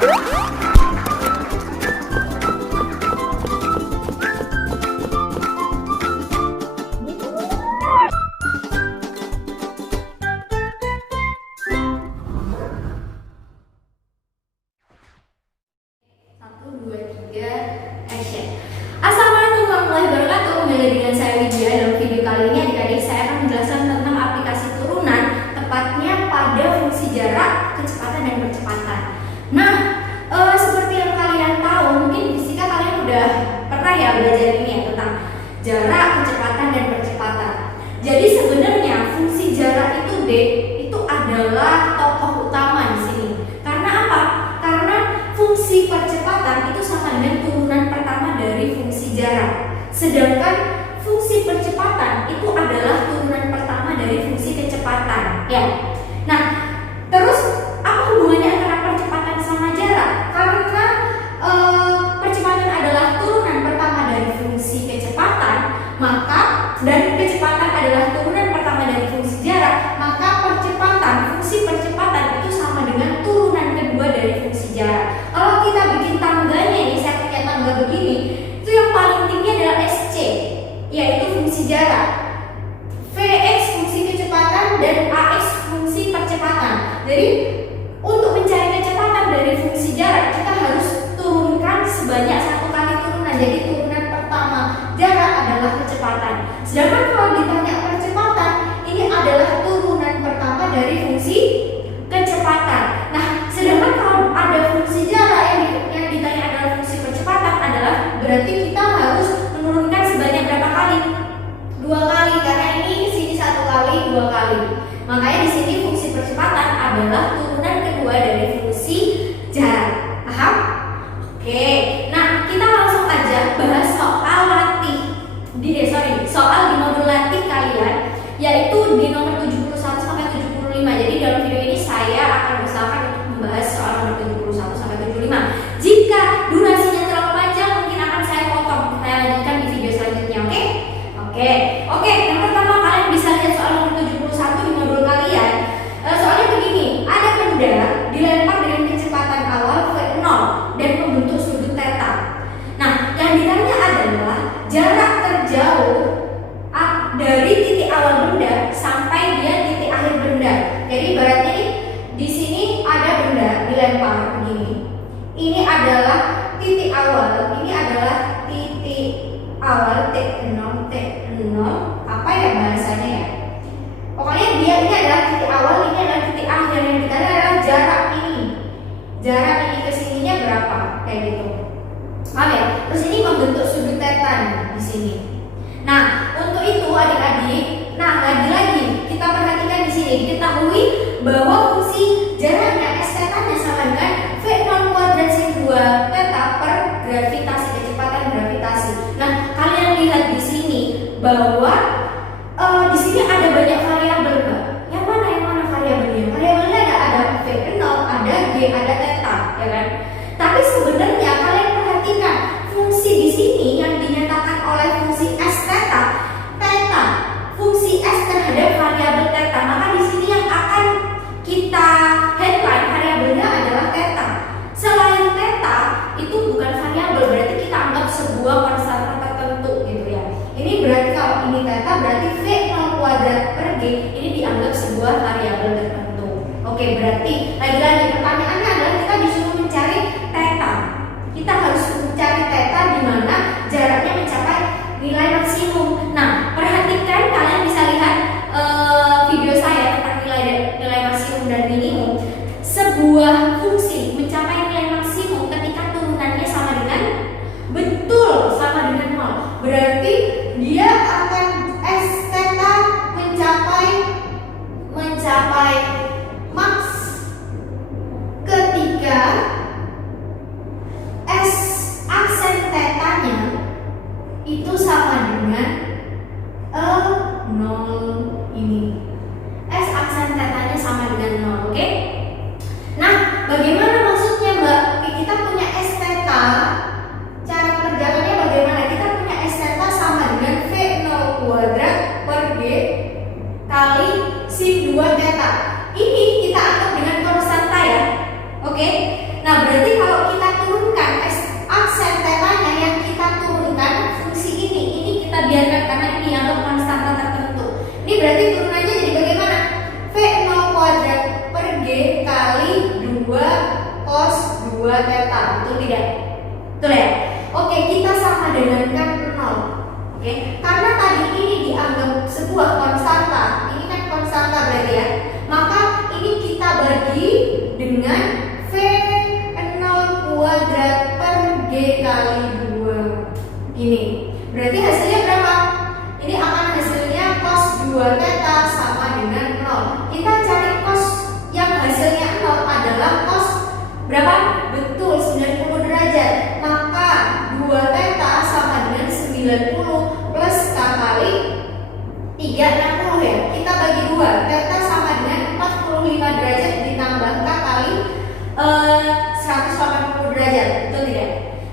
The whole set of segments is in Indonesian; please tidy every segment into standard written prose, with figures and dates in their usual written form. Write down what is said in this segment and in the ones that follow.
Assalamualaikum warahmatullahi wabarakatuh. Kembali dengan saya Widya. Dalam video kali ini adik-adik saya akan menjelaskan tentang aplikasi turunan, tepatnya pada fungsi jarak, kecepatan dan percepatan. Nah, seperti yang kalian tahu, mungkin fisika kalian udah pernah ya belajar ini ya, tentang jarak, kecepatan dan percepatan. Jadi sebenarnya fungsi jarak itu itu adalah tokoh utama di sini. Karena apa? Karena fungsi percepatan itu sama dengan turunan pertama dari fungsi jarak. Sedangkan fungsi percepatan itu adalah turunan pertama dari fungsi kecepatan, ya. Nah, terus apa hubungannya antara percepatan sama jarak? Karena percepatan adalah turunan pertama dari fungsi kecepatan, maka dan kecepatan adalah turunan pertama dari fungsi jarak, maka fungsi percepatan itu sama dengan turunan kedua dari fungsi jarak. Kalau kita bikin tangganya ini, saya punya tangga begini, itu yang paling tinggi adalah SC, yaitu fungsi jarak. Vx fungsi kecepatan dan Ax fungsi percepatan. Jadi untuk mencari kecepatan dari fungsi jarak, kita harus turunkan sebanyak satu kali turunan. Jadi turunan pertama jarak adalah kecepatan. Sedangkan kalau ditanya percepatan, ini adalah turunan pertama dari fungsi kecepatan. Nah, sedangkan kalau ada fungsi jarak yang ditanya adalah fungsi percepatan, adalah berarti kita harus menurunkan sebanyak berapa kali? 2 kali, karena ini di sini 1 kali, 2 kali. Makanya di sini fungsi percepatan adalah turunan kedua dari fungsi jarak. Paham? Oke. Nah, kita langsung aja bahas soal di modul latih kalian, yaitu di nomor 71 sampai 75. Jadi dalam video ini saya akan usahakan untuk membahas soal nomor 71 sampai 75. Jika durasinya terlalu panjang, mungkin akan saya potong. Saya lanjutkan di video selanjutnya, oke? Oke. Yang pertama, kalian bisa lihat soal nomor 71 di modul kalian. Soalnya begini, ada benda dilempar dengan kecepatan awal V0 dan membentuk sudut theta. Nah, yang ditanya adalah jarak terjauh dari titik awal benda sampai dia titik akhir benda. Jadi ibaratnya nih, di sini ada benda dilempar begini. Ini adalah titik awal, ini adalah titik awal T0, apa ya bahasanya ya? Pokoknya dia ini adalah titik awal, ini adalah titik akhir. Yang ditanya adalah jarak ini. Jarak ini ke sininya berapa? Kayak gitu. Paham ya? Terus ini membentuk sudut theta di sini. Nah, untuk itu adik-adik, lagi-lagi kita perhatikan di sini, diketahui bahwa fungsi jaraknya S theta-nya sama dengan V0 kuadrat sin 2 theta per gravitasi, kecepatan gravitasi. Nah, kalian lihat di sini bahwa di sini ada banyak variabel, Mbak. Yang mana variabelnya? Variabelnya ada V0, ada G, ada theta, ya kan? Tapi sebenarnya kalian perhatikan fungsi di sini yang dinyatakan oleh fungsi S theta, fungsi S terhadap variabel theta. Maka di sini yang akan kita headline variabelnya adalah theta. Selain theta itu bukan variabel, berarti kita anggap sebuah konstanta tertentu gitu ya. Ini berarti kalau ini theta, berarti V0 kuadrat per G ini dianggap sebuah variabel tertentu. Oke, berarti lagi-lagi pertanyaannya adalah kita disuruh mencari theta. Kita harus mencari theta di mana jaraknya mencapai nilai maksimum. Nah, perhatikan, kalian bisa lihat video saya tentang nilai maksimum dan minimum. Sebuah fungsi mencapai nilai maksimum ketika turunannya sama dengan sama dengan 0. Berarti dia akan S theta mencapai max ketika S aksen theta-nya itu sama dengan 0 ini. S aksen theta-nya sama dengan 0, oke? Nah, bagaimana maksudnya, Mbak? Kita punya S theta, cara pengerjaannya bagaimana? Kita punya S theta sama dengan V0 kuadrat per G kali sin 2 theta. Ini kita anggap dengan konstanta ya. Oke? Nah, berarti 2 theta, betul tidak? Betul ya? Oke, kita sama dengankan 0. Oke, karena tadi ini dianggap sebuah konstanta, ini kan konstanta berarti ya. Maka ini kita bagi dengan V0 kuadrat per G kali 2. Ini berarti hasilnya berapa? Ini akan hasilnya cos 2 theta sama dengan 0. Kita cari cos yang hasilnya 0 adalah cos berapa? Betul, 90 derajat. Maka 2 theta sama dengan 90 plus K kali 360 ya. Kita bagi 2. Theta sama dengan 45 derajat ditambah K kali 180 derajat. Betul tidak?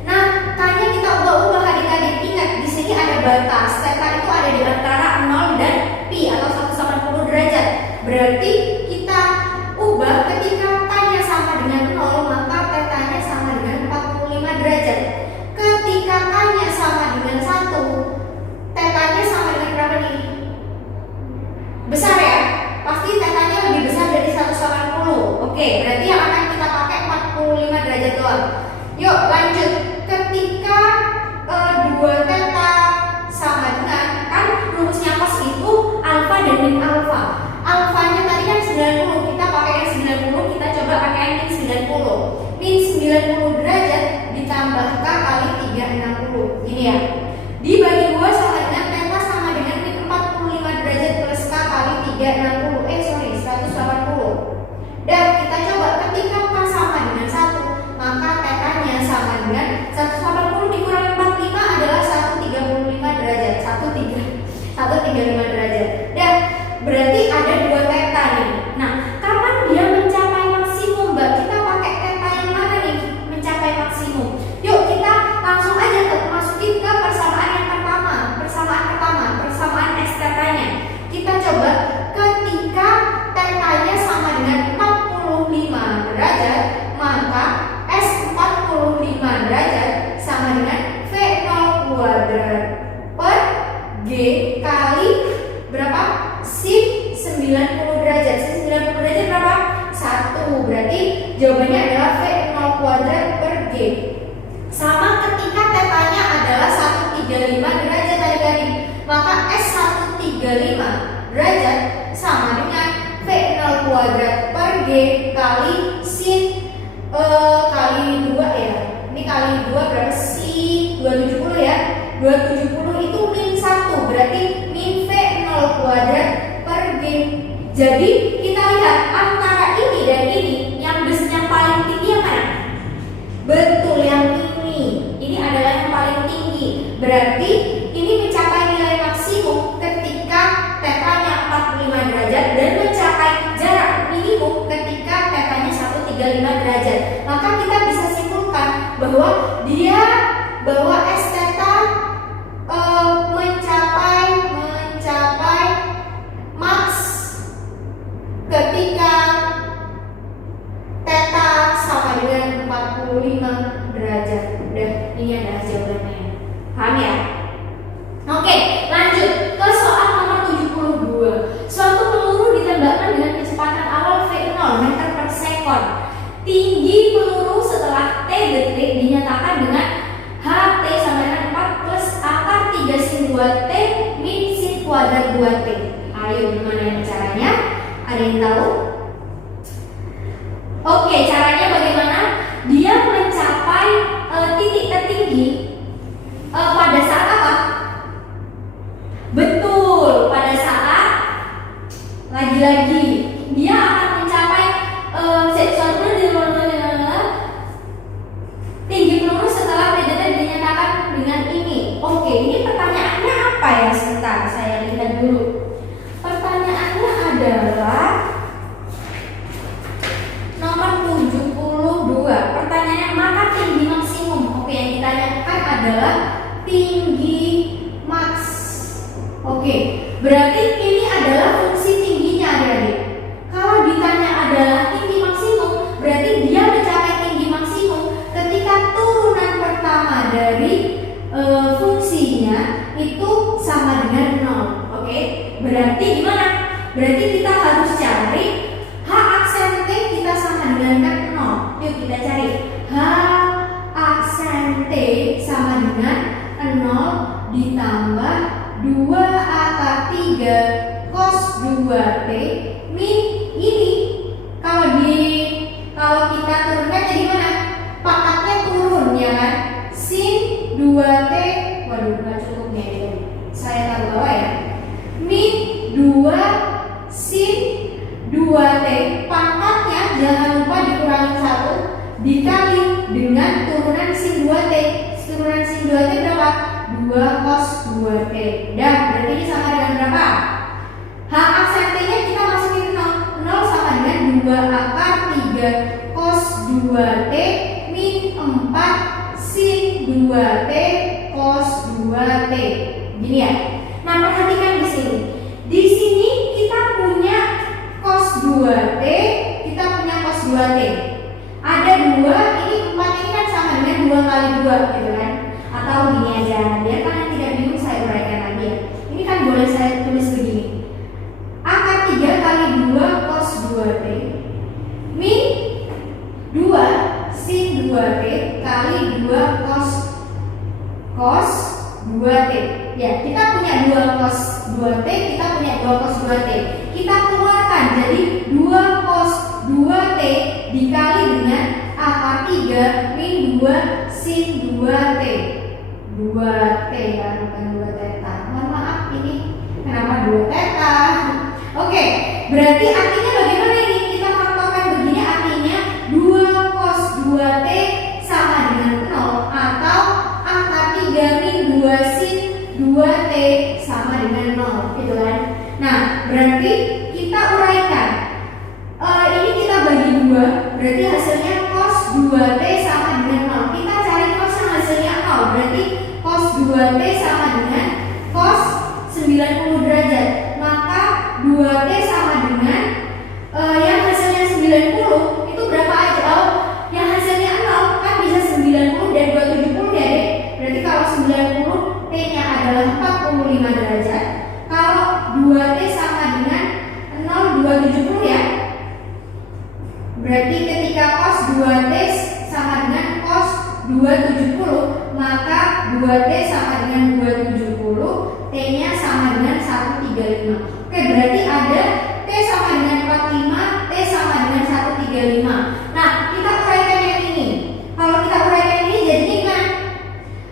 Nah, K-nya kita ubah-ubah adik-adik. Ingat, di sini ada batas. Theta itu ada di antara 0 dan pi atau 180 derajat. Berarti kita ubah ketika K-nya sama dengan 0, maka theta-nya sama dengan 45 derajat. Ketika K-nya sama dengan 1, theta-nya sama dengan berapa nih? Besar ya? Pasti theta-nya lebih besar dari 180. Oke, berarti yang akan kita pakai 45 derajat doang. Yuk lanjut. Ketika 2 theta sama dengan, kan rumusnya cos itu alfa dan min alfa. Alfanya tadi kan 90, kita pakai yang 90, kita coba pakai yang min 90. Min 90 derajat ditambah K kali 360. Ini ya. Dibagi 2 sama dengan theta sama dengan min 45 derajat plus K kali 360. 180. Dan kita coba ketika K sama dengan 1, maka theta-nya sama dengan 180 dikurangi 45 adalah 135 derajat. 135 derajat. Dan berarti ada 2 theta nih. Nah, kapan dia mencapai maksimum, Mbak? Kita pakai theta yang mana nih mencapai maksimum? Yuk kita langsung aja masukin ke persamaan yang pertama. Persamaan S theta-nya. Kita coba ketika theta-nya sama dengan 45 derajat, maka S 45 derajat sama dengan V0 kuadrat per G kali berapa? Sin 90 derajat. Sin 90 derajat berapa? 1. Berarti jawabannya adalah V0 kuadrat per G. Sama ketika theta-nya adalah 135 derajat adik-adik, maka S 135 derajat sama dengan V0 kuadrat per G kali sin kali 2 ya. Ini kali 2 berapa sih? 270 ya. 270 itu min 1, berarti min V0 kuadrat per G. Jadi kita lihat antara ini dan ini, yang paling tinggi yang mana? Betul, yang ini. Ini adalah yang paling tinggi. Berarti ini mencapai nilai maksimum ketika theta-nya 45 derajat dan mencapai jarak minimum ketika theta-nya 135 derajat. Maka kita bisa simpulkan bahwa S theta mencapai maks ketika theta sama dengan 45 derajat. Udah, ini adalah jawabannya. Paham ya? Oke, lanjut ke soal nomor 72. Suatu peluru ditembakkan dengan kecepatan awal V0 meter per sekon. Tinggi peluru setelah T detik dinyatakan dengan HT sama dengan 4 plus akar 3 sin 2T min sin kuadrat 2T. Ayo, gimana caranya? Ada yang tahu? Oke, caranya bagaimana? Dia mencapai titik tertinggi pada saat apa? Betul, pada saat lagi-lagi dia akan mencapai tinggi peluru setelah PDT dinyatakan dengan ini. Oke, ini pertanyaannya apa ya? Sebentar, saya lihat dulu. Pertanyaannya adalah nomor 72. Pertanyaannya, maka tinggi maksimum. Oke, yang ditanyakan adalah tinggi maks. Oke, berarti ini adalah fungsi tingginya adik-adik. Kalau ditanya adalah tinggi maksimum, berarti dia mencapai tinggi maksimum ketika turunan pertama dari fungsinya itu sama dengan 0. Oke, berarti gimana? Berarti kita harus cari H aksen T kita sama dengan 0. Yuk kita cari H dengan 0 ditambah 2 akar 3 cos 2T min ini. Kalau kita turunkan jadi mana? Pangkatnya turun ya kan? Sin 2T, waduh nggak cukup nih, saya taruh bawah ya. Min 2 sin 2T, pangkatnya jangan lupa dikurangi 1 dikali dengan turunan sin 2T. Turunan sin 2T berapa? 2 cos 2T. Dan berarti ini sama dengan berapa? H aksen T-nya kita masukin 0. 0 sama dengan 2 akar 3 cos 2T min 4 sin 2T cos 2T. Gini ya. Nah, perhatikan di sini. Di sini kita punya cos 2T, kita punya cos 2T. Ada 2, ini 4 ini kan sama dengan 2 kali 2 gitu kan. Atau gini aja, biar kalian tidak bingung saya uraikan lagi ya. Ini kan boleh saya tulis begini. Akar 3 kali 2 cos 2T min 2 sin 2T kali 2 cos 2T. Ya, kita punya 2 cos 2T, kita punya 2 cos 2T. Kita keluarkan jadi 2 cos 2T dikali dengan akar 3 min 2 sin 2T. 2T ya, bukan 2 theta. Mohon maaf ini kenapa 2 theta? Oke, berarti artinya bagaimana ini? Kita faktorkan begini, artinya 2 cos 2T sama dengan 0 atau akar 3 min 2 sin 2T sama dengan 0 gitu kan. Nah, berarti kita uraikan. Ini kita bagi 2, berarti hasilnya cos 2T sama dengan 0. Kita cari cos yang hasilnya 0, berarti cos 2T sama dengan cos 90 derajat. Maka 2T sama dengan yang hasilnya 90 itu berapa aja? Oh, yang hasilnya 0 kan bisa 90 dan 270 ya deh. Berarti kalau 90 T-nya adalah 45 derajat. Kalau 2T sama dengan 0 270 ya. Berarti ketika cos 2T sama dengan cos 270, maka 2T sama dengan 270, T-nya sama dengan 135. Oke, berarti ada T sama dengan 45, T sama dengan 135. Nah, kita uraikan yang ini. Kalau kita uraikan ini jadinya kan,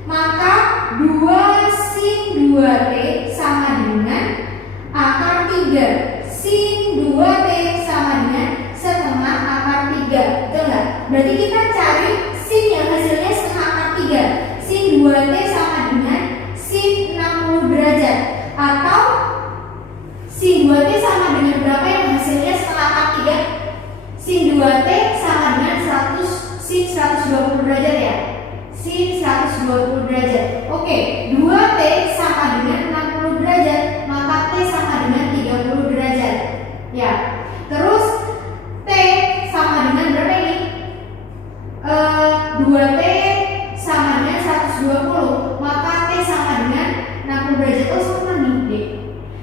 maka 2 sin 2T sama dengan akar 3. Sin 2T sama dengan setengah akar 3. Betul nggak? Berarti kita cari sin yang hasilnya setengah akar 3. Sin 2T sama dengan sin 60 derajat. Atau sin 2T sama dengan berapa yang hasilnya setengah akar 3? Sin 2T sama dengan 100 sin 120 derajat ya. Sin 120 derajat. Oke, 2T sama dengan 60 derajat, maka T sama dengan 30 derajat. Ya. Terus T sama dengan berapa ini? 2T sama dengan 120, maka T sama dengan 60 derajat. Oh, sama nih, D.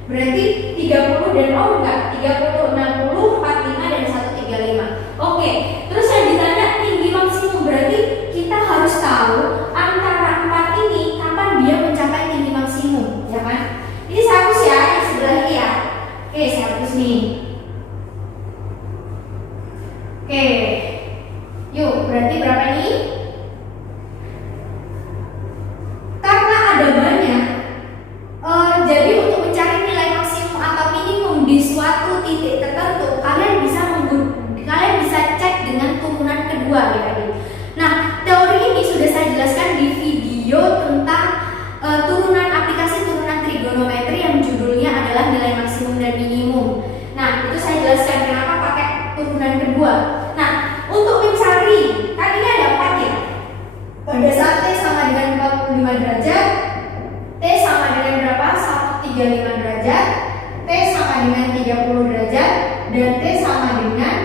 Berarti 30 dan enggak, 30, 60, 45 dan 135. Oke, terus yang ditanya tinggi maksimum, berarti kita harus tahu antara 4 ini kapan dia mencapai tinggi maksimum, ya kan? Ini saya hapus ya, yang sebelah ini ya. Oke, saya hapus nih. Oke, yuk, berarti berapa ini? Karena ada banyak, jadi untuk mencari nilai maksimum atau minimum di suatu titik tertentu, kalian bisa cek dengan turunan kedua ya adik. Nah, teori ini sudah saya jelaskan di video tentang turunan aplikasi turunan trigonometri yang judulnya adalah nilai maksimum dan minimum. Nah, itu saya jelaskan kenapa pakai turunan kedua. Nah, untuk mencari, kan ini ada 4 ya. Pada saat T sama dengan 45 derajat, T sama dengan berapa? 135 derajat, T sama dengan 30 derajat, dan T sama dengan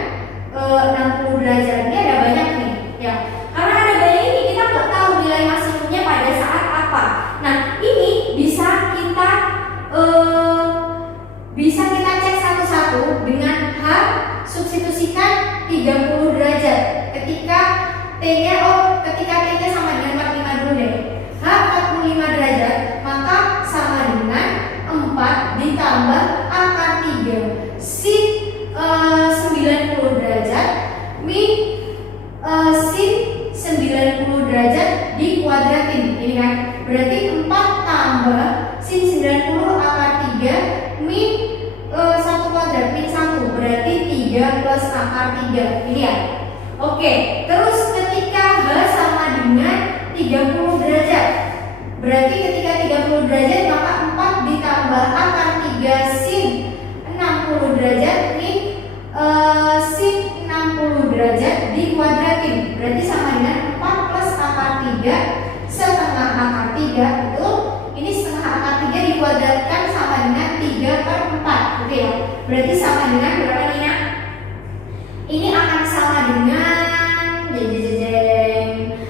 60 derajat. Ini ada banyak nih ya. Karena ada banyak ini, kita nggak tahu nilai maksimumnya pada saat apa. Nah, ini bisa kita cek satu-satu dengan H, substitusikan 30 90 derajat dikuadratin. Ini kan berarti 4 tambah sin 90 akar 3 min 1 kuadrat min 1 berarti 3 plus akar 3. Ini ya. Oke, terus ketika H sama dengan 30 derajat, berarti ketika 30 derajat maka 4 ditambah akar 3 sin 60 derajat min sin 60 derajat dikuadratin, berarti sama dengan 4 plus akar 3 setengah akar 3. Betul? Ini setengah akar 3 dikuadratkan sama dengan 3 per 4. Oke ya, berarti sama dengan berapa nih nak? Ini akan sama dengan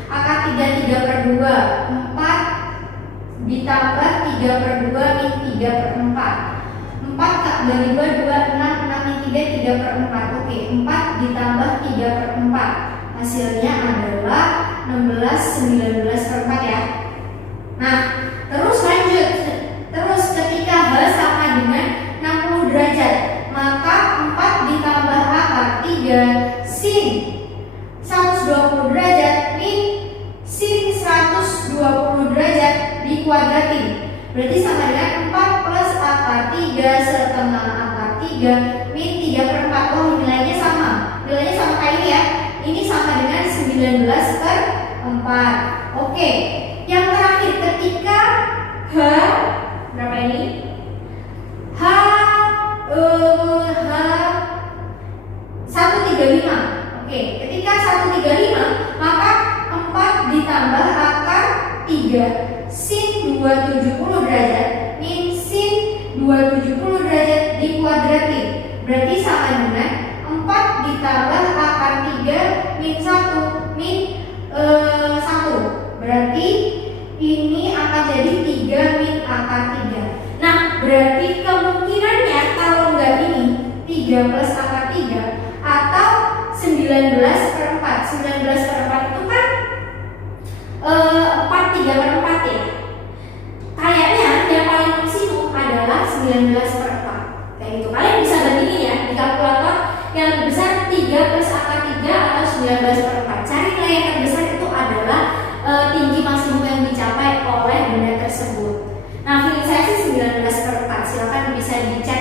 akar 3 per 2 4 ditambah 3 per 2 min 3 per 4. 4 bagi 2 6 min 3 per 4. Oke, 4 ditambah 3 per 4 hasilnya adalah 16 19 per 4 ya. Nah, terus lanjut. Terus ketika H sama dengan 60 derajat maka 4 ditambah akar 3 sin 120 derajat min sin 120 derajat dikuadratin, berarti sama dengan 4 plus akar 3 setengah akar 3 min 3 per 4. Oh, nilainya sama kayak ini ya. Ini sama dengan 19 per 4. Oke, yang terakhir ketika H berapa ini? H 135. Oke, ketika 135 maka 4 ditambah akar 3 sin 270 derajat min sin 270 derajat dikuadratin, berarti sama dengan 4 ditambah akar 3 min 1 min 1, berarti ini akan jadi 3 min akar 3. Nah, berarti kemungkinannya kalau enggak ini 3 plus akar 3 atau 19 per 4. 19 per 4 itu kan 4 3 per 4 ya. Kayaknya yang paling maksimum adalah 19 per 4. Kayak gitu. Kalian bisa bandingin ya di kalkulator, yang lebih besar 3 plus akar 3 atau 19 per 4. Cari nilai yang terbesar itu adalah tinggi maksimum yang dicapai oleh benda tersebut. Nah, feeling saya sih 19 per 4. Silakan bisa dicek